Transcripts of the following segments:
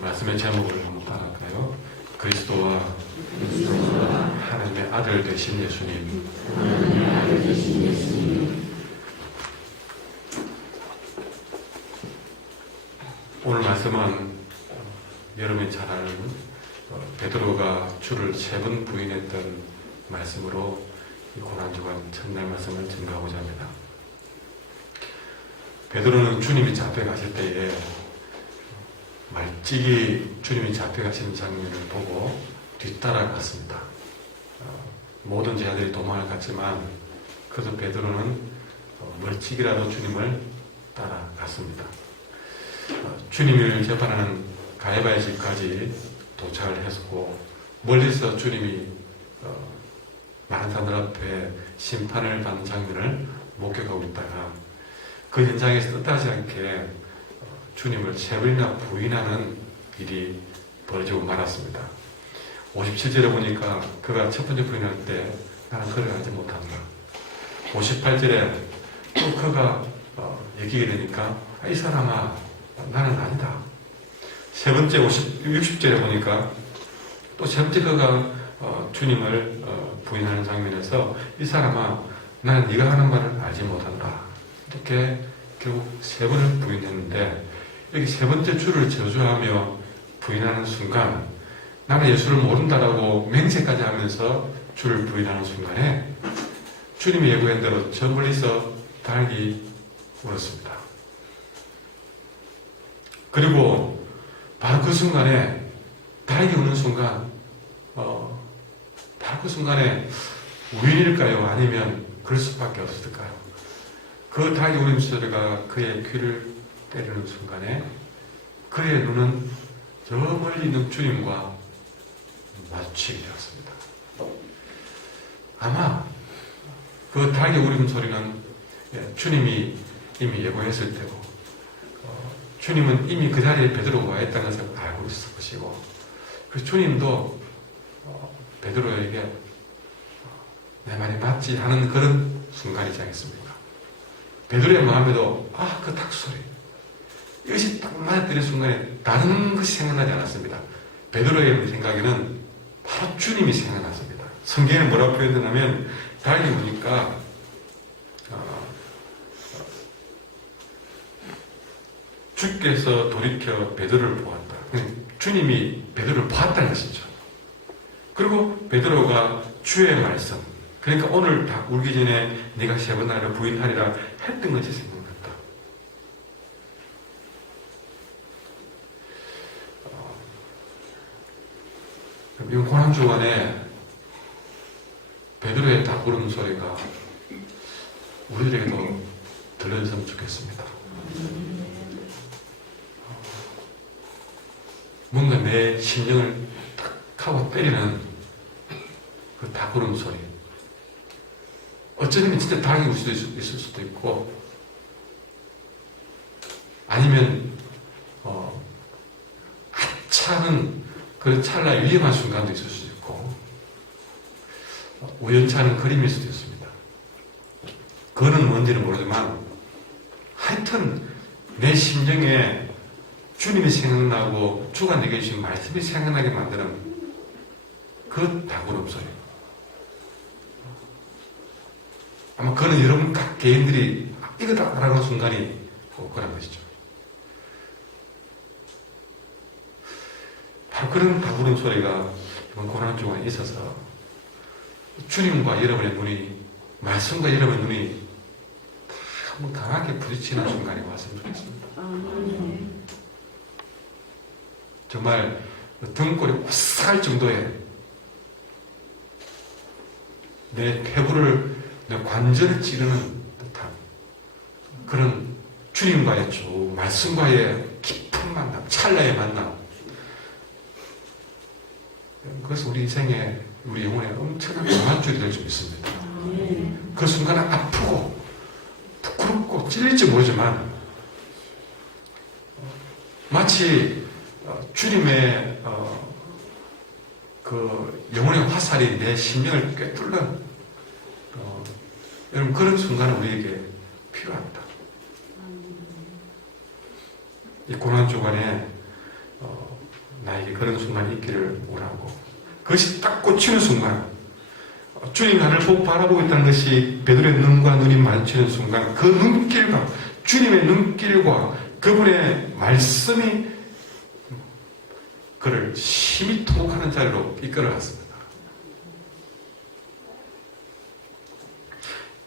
말씀의 제목을 한번 따라할까요? 그리스도와 하나님의 아들 되신 예수님. 오늘 말씀은 여러분이 잘 아는 베드로가 주를 3번 부인했던 말씀으로 이 고난주간 첫날 말씀을 증거하고자 합니다. 베드로는 주님이 잡혀가실 때에 말찍이 주님이 잡혀가시는 장면을 보고 뒤따라갔습니다. 모든 제자들이 도망을 갔지만 그래서 베드로는 멀찍이라도 주님을 따라갔습니다. 주님을 재판하는 가야바의 집까지 도착을 했었고, 멀리서 주님이 많은 사람들 앞에 심판을 받는 장면을 목격하고 있다가 그 현장에서 뜻하지 않게 주님을 3번이나 부인하는 일이 벌어지고 말았습니다. 57절에 보니까 그가 첫 번째 부인할 때 나는 그를 알지 못한다. 58절에 또 그가 얘기하게 되니까 이 사람아 나는 아니다. 3번째 60절에 보니까 또 3번째 그가 주님을 부인하는 장면에서 이 사람아 나는 네가 하는 말을 알지 못한다. 이렇게 결국 3번을 부인했는데 여기 3번째 주를 저주하며 부인하는 순간 나는 예수를 모른다라고 맹세까지 하면서 주를 부인하는 순간에 주님이 예고한 대로 저 멀리서 닭이 울었습니다. 그리고 바로 그 순간에 닭이 우는 순간 바로 그 순간에 우연일까요? 아니면 그럴 수밖에 없었을까요? 그 닭이 울음 소리가 그의 귀를 때리는 순간에 그의 눈은 저 멀리 있는 주님과 마주치게 되었습니다. 아마 그 닭의 울음 소리는 주님이 이미 예고했을 때고 주님은 이미 그 자리에 베드로가 와 있다는 것을 알고 있을 것이고 그 주님도 베드로에게 내 말이 맞지 하는 그런 순간이지 않겠습니까? 베드로의 마음에도 그 닭 소리 이것이 딱 맞아뜨린 순간에 다른 것이 생각나지 않았습니다. 베드로의 생각에는 바로 주님이 생각났습니다. 성경에는 뭐라고 표현되냐면 닭이 우니까 주께서 돌이켜 베드로를 보았다. 주님이 베드로를 보았다는 것이죠. 그리고 베드로가 주의 말씀, 그러니까 오늘 닭 울기 전에 네가 3번 나를 부인하리라 했던 것이 생각났다. 이 고난주간에 베드로의 닭 울음 소리가 우리들에게도 들려줬으면 좋겠습니다. 뭔가 내 심령을 탁 하고 때리는 그 닭 울음 소리. 어쩌면 진짜 닭이 울 수도 있을 수도 있고, 아니면 하찮은 그 찰나의 위험한 순간도 있을 수도 있고, 우연찮은 그림일 수도 있습니다. 그거는 뭔지는 모르지만 하여튼 내 심령에 주님이 생각나고 주가 내게 주신 말씀이 생각나게 만드는 그 닭울음 소리. 아마 그거는 여러분 각 개인들이 이거다라는 순간이 올 거란 것이죠. 바로 그런 닭울음 소리가 이번 고난주간에 있어서 주님과 여러분의 눈이, 말씀과 여러분의 눈이 다 한번 강하게 부딪히는 순간이 왔으면 좋겠습니다. 정말 등골이 오싹할 정도의 내 폐부를, 내 관절을 찌르는 듯한 그런 주님과의 말씀과의 깊은 만남, 찰나의 만남. 그것은 우리 인생에, 우리 영혼에 엄청난 강한줄이 될 수 있습니다. 그 순간은 아프고 부끄럽고 찔릴지 모르지만 마치 주님의 그 영혼의 화살이 내 심령을 꿰뚫는 여러분 그런 순간은 우리에게 필요합니다. 이 고난주간에 나에게 그런 순간이 있기를 원하고, 그것이 딱 꽂히는 순간, 주님 나를 보고 바라보고 있다는 것이 베드로의 눈과 눈이 마주치는 순간, 그 눈길과 주님의 눈길과 그분의 말씀이 그를 심히 통곡하는 자리로 이끌어갔습니다.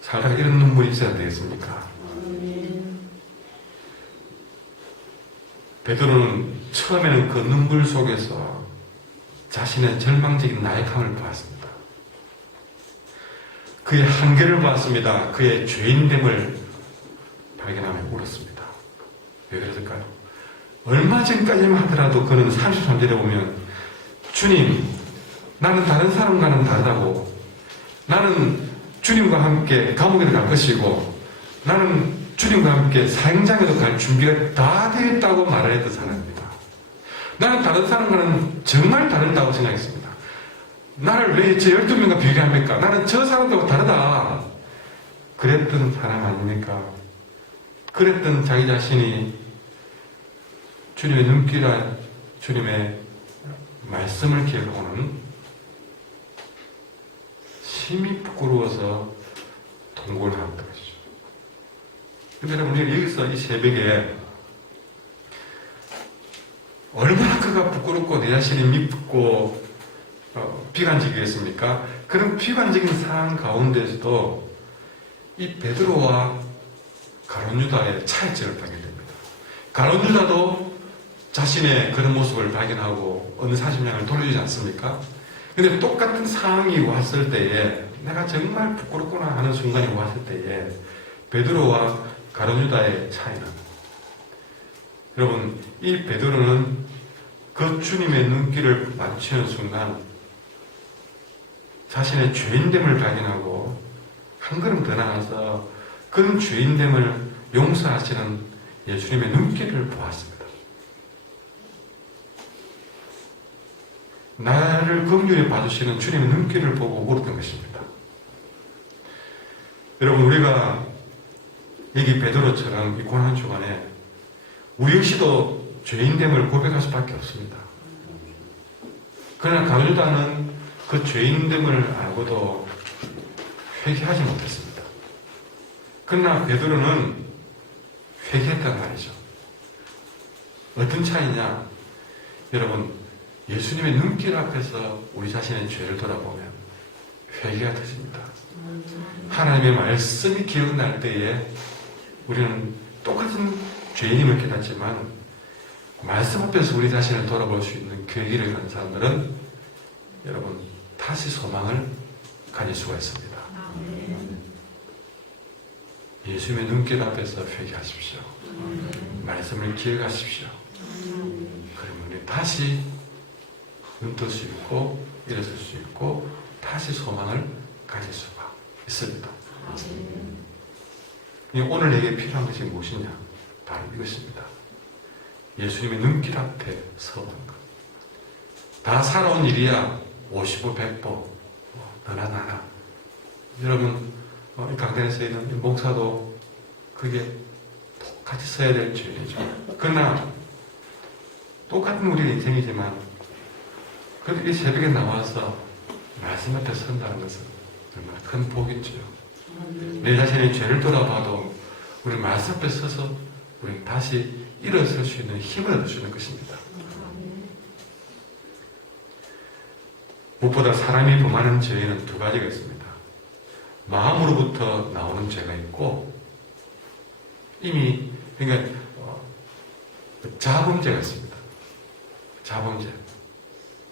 살다가 이런 눈물이 있어야 되겠습니까? 베드로는 처음에는 그 눈물 속에서 자신의 절망적인 나약함을 보았습니다. 그의 한계를 보았습니다. 그의 죄인됨을 발견하며 울었습니다. 왜 그랬을까요? 얼마 전까지만 하더라도 그는 33절에 보면 주님, 나는 다른 사람과는 다르다고, 나는 주님과 함께 감옥에도 갈 것이고, 나는 주님과 함께 사형장에도 갈 준비가 다 되어 있다고 말을 했던 사람입니다. 나는 다른 사람과는 정말 다르다고 생각했습니다. 나를 왜 저 12명과 비교합니까? 나는 저 사람들하고 다르다. 그랬던 사람 아닙니까? 그랬던 자기 자신이 주님의 눈길과 주님의 말씀을 기억하고는 심히 부끄러워서 통곡을 하는 것이죠. 근데 여러분, 우리가 여기서 이 새벽에 얼마나 그가 부끄럽고 내 자신이 밉고 비관적이겠습니까? 그런 비관적인 상황 가운데서도 이 베드로와 가룟 유다의 차이점을 발견됩니다. 가룟 유다도 자신의 그런 모습을 발견하고 어느 40년을 돌려주지 않습니까? 근데 똑같은 상황이 왔을 때에 내가 정말 부끄럽구나 하는 순간이 왔을 때에 베드로와 가룟 유다의 차이는, 여러분, 이 베드로는 그 주님의 눈길을 마주치는 순간 자신의 죄인됨을 발견하고 한 걸음 더 나아가서 그런 죄인됨을 용서하시는 예수님의 눈길을 보았습니다. 나를 긍휼히 봐주시는 주님의 눈길을 보고 울었던 것입니다. 여러분, 우리가 여기 베드로처럼 이 고난 주간에 우리 역시도 죄인됨을 고백할 수밖에 없습니다. 그러나 가룟 유다는 그 죄인됨을 알고도 회개하지 못했습니다. 그러나 베드로는 회개했단 말이죠. 어떤 차이냐? 여러분, 예수님의 눈길 앞에서 우리 자신의 죄를 돌아보면 회개가 터집니다. 하나님의 말씀이 기억날 때에 우리는 똑같은 죄인임을 깨닫지만 말씀 앞에서 우리 자신을 돌아볼 수 있는 계기를 가진 사람들은 여러분 다시 소망을 가질 수가 있습니다. 예수님의 눈길 앞에서 회개하십시오. 말씀을 기억하십시오. 그러면 우리 다시 눈뜰 수 있고 일어설 수 있고 다시 소망을 가질 수가 있습니다. 오늘 내게 필요한 것이 무엇이냐? 바로 이것입니다. 예수님의 눈길 앞에 서보는 것. 다 살아온 일이야 50보 100보 너나 나나. 여러분, 이 강단에서 있는 목사도 그게 똑같이 써야 될 죄이죠. 그러나 똑같은 우리의 인생이지만 그래도 이 새벽에 나와서 말씀 앞에 선다는 것은 정말 큰 복이죠. 내 자신의 죄를 돌아봐도 우리 말씀 앞에 서서 우리 다시 일어설 수 있는 힘을 얻을 수 있는 것입니다. 무엇보다 사람이 범하는 죄에는 두 가지가 있습니다. 마음으로부터 나오는 죄가 있고 이미 그러니까 자범죄가 있습니다. 자범죄.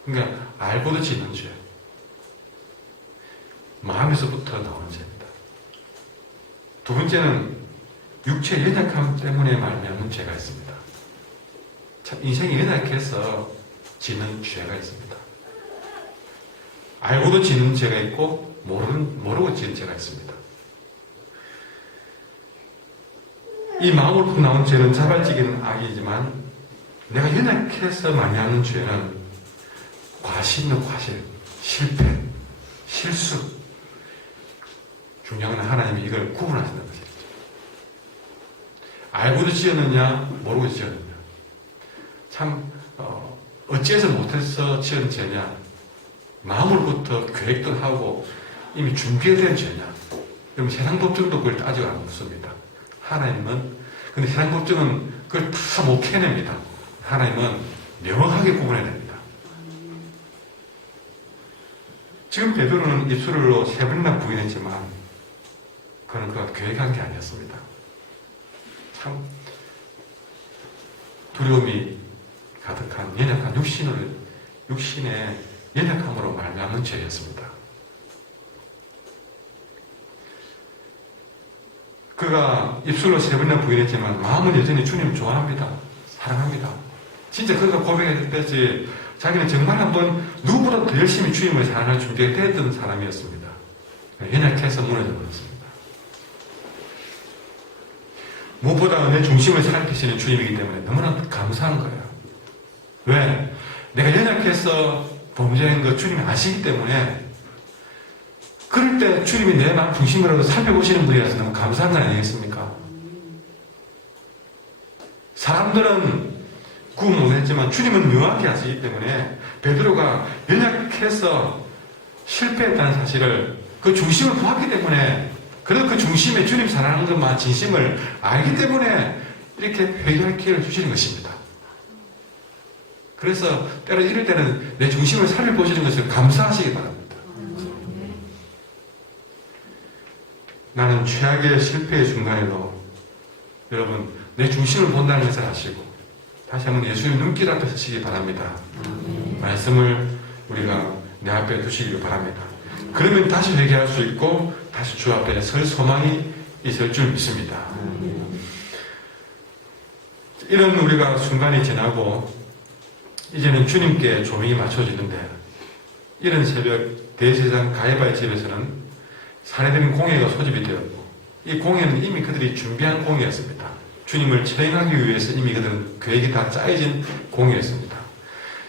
그러니까 알고도 짓는 죄. 마음에서부터 나오는 죄입니다. 두 번째는 육체의 연약함 때문에 말미암은 죄가 있습니다. 참 인생이 연약해서 짓는 죄가 있습니다. 알고도 짓는 죄가 있고 모르고 짓는 죄가 있습니다. 이 마음으로부터 나온 죄는 자발적인 악이지만 내가 연약해서 많이 하는 죄는 과실 있는 과실, 실패, 실수. 중요한 건 하나님이 이걸 구분하신다는 것이죠. 알고도 지었느냐 모르고 지었느냐. 참 어찌해서 못해서 지은 죄냐? 마음으로부터 계획도 하고 이미 준비된 죄냐? 그럼 세상 법정도 그걸 따지고 안 묻습니다. 하나님은, 근데 세상 법정은 그걸 다 못 캐냅니다. 하나님은 명확하게 구분해야 됩니다. 지금 베드로는 입술로 3번이나 부인했지만 그는 그가 계획한 게 아니었습니다. 참 두려움이 가득한 연약한 육신의 연약함으로 말미암은 죄였습니다. 그가 입술로 3번이나 부인했지만 마음은 여전히 주님을 좋아합니다. 사랑합니다. 진짜 그가 고백했을 때지 자기는 정말 한번 누구보다 더 열심히 주님을 사랑할 준비가 됐던 사람이었습니다. 연약해서 무너져 버렸습니다. 무엇보다 내 중심을 살피시는 주님이기 때문에 너무나 감사한 거예요. 왜? 내가 연약해서 범죄한 거 주님이 아시기 때문에 그럴 때 주님이 내 마음 중심으로도 살펴보시는 분이라서 너무 감사한 거 아니겠습니까? 사람들은 구분 못했지만 주님은 명확히 아시기 때문에 베드로가 연약해서 실패했다는 사실을 그 중심을 보았기 때문에 그래도 그 중심에 주님 사랑하는 것만 진심을 알기 때문에 이렇게 회개할 기회를 주시는 것입니다. 그래서 때로 이럴 때는 내 중심을 살펴보시는 것을 감사하시기 바랍니다. 나는 최악의 실패의 순간에도 여러분 내 중심을 본다는 것을 아시고 다시 한번 예수님 눈길 앞에 서시기 바랍니다. 말씀을 우리가 내 앞에 두시길 바랍니다. 그러면 다시 회개할 수 있고 다시 주 앞에 설 소망이 있을 줄 믿습니다. 이런 우리가 순간이 지나고 이제는 주님께 조명이 맞춰지는데 이런 새벽 대제사장 가야바의 집에서는 살해된 공회가 소집이 되었고 이 공회는 이미 그들이 준비한 공회였습니다. 주님을 처형하기 위해서 이미 그들은 계획이 다 짜여진 공회였습니다.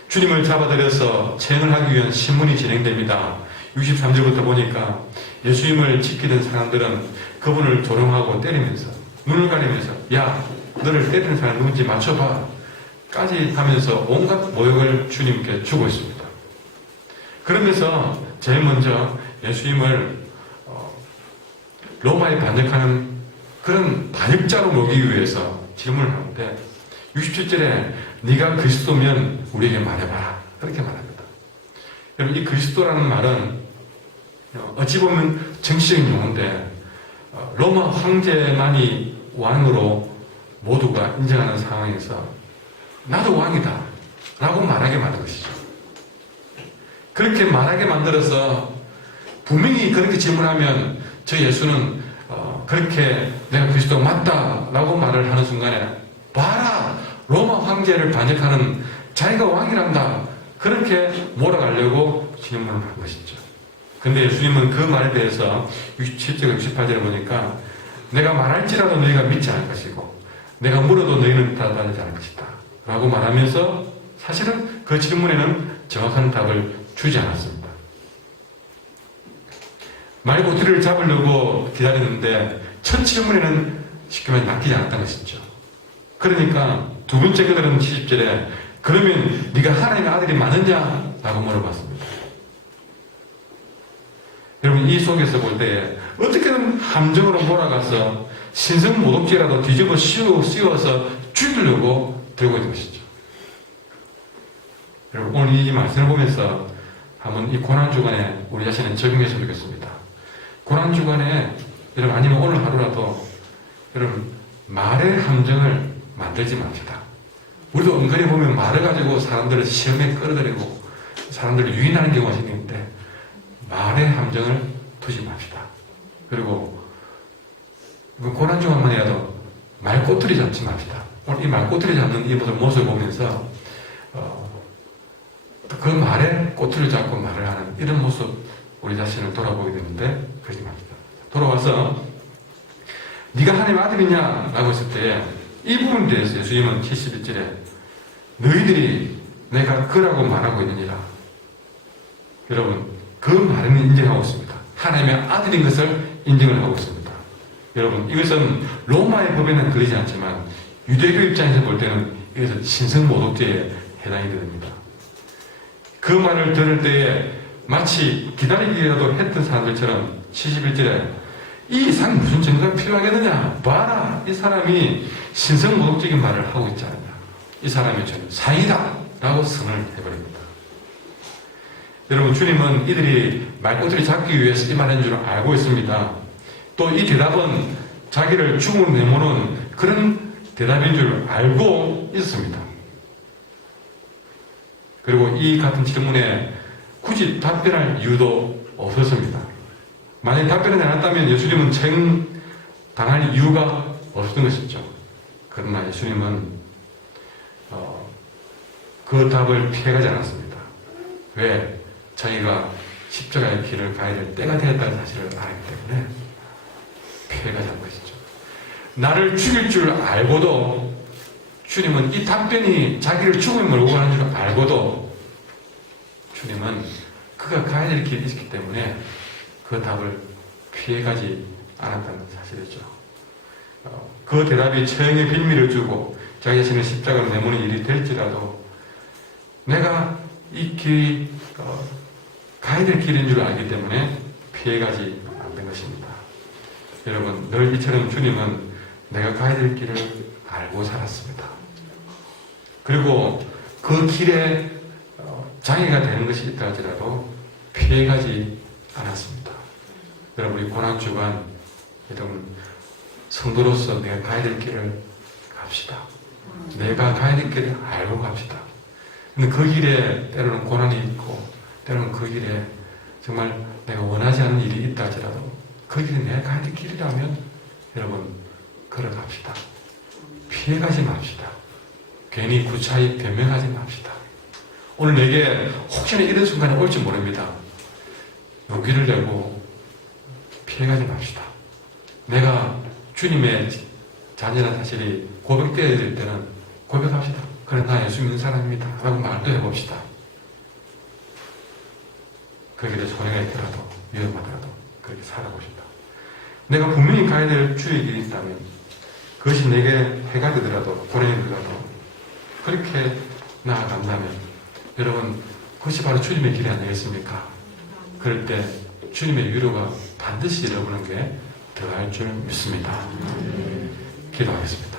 주님을 잡아들여서 처형을 하기 위한 신문이 진행됩니다. 63절부터 보니까 예수님을 지키던 사람들은 그분을 조롱하고 때리면서 눈을 가리면서 야 너를 때리는 사람 누군지 맞춰봐 까지 하면서 온갖 모욕을 주님께 주고 있습니다. 그러면서 제일 먼저 예수님을 로마에 반역하는 그런 반역자로 놓기 위해서 질문을 하는데 67절에 네가 그리스도면 우리에게 말해봐라 그렇게 말합니다. 여러분 이 그리스도라는 말은 어찌 보면 정치적인 용어인데 로마 황제만이 왕으로 모두가 인정하는 상황에서 나도 왕이다 라고 말하게 만든 것이죠. 그렇게 말하게 만들어서 분명히 그렇게 질문하면 저 예수는 그렇게 내가 그리스도가 맞다라고 말을 하는 순간에 봐라 로마 황제를 반역하는 자기가 왕이란다 그렇게 몰아가려고 질문을 한 것이죠. 근데 예수님은 그 말에 대해서 67절 68절에 보니까 내가 말할지라도 너희가 믿지 않을 것이고 내가 물어도 너희는 따라다니지 않을 것이다 라고 말하면서 사실은 그 질문에는 정확한 답을 주지 않았습니다. 말고투리를 잡으려고 기다리는데 첫 질문에는 쉽게 말해 낚이지 않았다는 것이죠. 그러니까 두 번째 그들은 70절에 그러면 네가 하나님의 아들이 맞느냐? 라고 물어봤습니다. 여러분 이 속에서 볼 때에 어떻게든 함정으로 몰아가서 신성모독죄라도 뒤집어 씌워서 죽이려고 들고 있는 것이죠. 여러분 오늘 이 말씀을 보면서 한번 이 고난주간에 우리 자신을 적용했으면 좋겠습니다. 고난주간에 여러분 아니면 오늘 하루라도 여러분 말의 함정을 만들지 맙시다. 우리도 은근히 보면 말을 가지고 사람들을 시험에 끌어들이고 사람들을 유인하는 경우가 생기는데 말의 함정을 두지 맙시다. 그리고 고난주간만이라도 말꼬투리 잡지 맙시다. 오늘 이 말꼬투리 잡는 이 모습을 보면서 그 말에 꼬투리를 잡고 말을 하는 이런 모습 우리 자신을 돌아보게 되는데 그러지 맙시다. 돌아와서 네가 하나님의 아들이냐? 라고 했을 때 이 부분에 대해서 예수님은 71절에 너희들이 내가 그라고 말하고 있느니라. 여러분 그 말은 인정하고 있습니다. 하나님의 아들인 것을 인정을 하고 있습니다. 여러분 이것은 로마의 법에는 걸리지 않지만 유대교 입장에서 볼 때는 이것은 신성모독죄에 해당이 됩니다. 그 말을 들을 때에 마치 기다리기라도 했던 사람들처럼 71절에 이 이상 무슨 증거가 필요하겠느냐? 봐라! 이 사람이 신성모독적인 말을 하고 있지 않느냐? 이 사람이 저는 사이다! 라고 선언을 해버립니다. 여러분, 주님은 이들이 말꼬투리 잡기 위해서 이 말한 줄 알고 있습니다. 또 이 대답은 자기를 죽음으로 내모는 그런 대답인 줄 알고 있습니다. 그리고 이 같은 질문에 굳이 답변할 이유도 없었습니다. 만약 답변을 해놨다면 예수님은 당할 이유가 없었던 것이죠. 그러나 예수님은 그 답을 피해가지 않았습니다. 왜? 자기가 십자가의 길을 가야 될 때가 되었다는 사실을 알기 때문에 피해가지 않고 있었죠. 나를 죽일 줄 알고도 주님은 이 답변이 자기를 죽음에 몰고 가는 줄 알고도 주님은 그가 가야 될 길이 있기 때문에 그 답을 피해가지 않았다는 사실이죠. 그 대답이 처형의 빌미를 주고 자기 자신을 십자가로 내모는 일이 될지라도 내가 이 길이 가야 될 길인 줄 알기 때문에 피해가지 않는 것입니다. 여러분, 늘 이처럼 주님은 내가 가야 될 길을 알고 살았습니다. 그리고 그 길에 장애가 되는 것이 있다 할지라도 피해가지 않았습니다. 여러분, 이 고난주간 여러분 성도로서 내가 가야 될 길을 갑시다. 내가 가야 될 길을 알고 갑시다. 근데 그 길에 때로는 고난이 있고 때로는 그 길에 정말 내가 원하지 않는 일이 있다 할지라도 그 길이 내가 가야 될 길이라면 여러분 걸어갑시다. 피해가지 맙시다. 괜히 구차히 변명하지 맙시다. 오늘 내게 혹시나 이런 순간이 올지 모릅니다. 용기를 내고 피해가지 맙시다. 내가 주님의 자녀라는 사실이 고백되어야 될 때는 고백합시다. 그래, 나 예수 믿는 사람입니다. 라고 말도 해봅시다. 거기에 손해가 있더라도 위험하더라도 그렇게 살아보시다. 내가 분명히 가야 될 주의 길이 있다면 그것이 내게 해가 되더라도 불행이 되더라도 그렇게 나아간다면 여러분 그것이 바로 주님의 길이 아니겠습니까? 그럴 때 주님의 위로가 반드시 여러분은 게 더할 줄 믿습니다. 기도하겠습니다.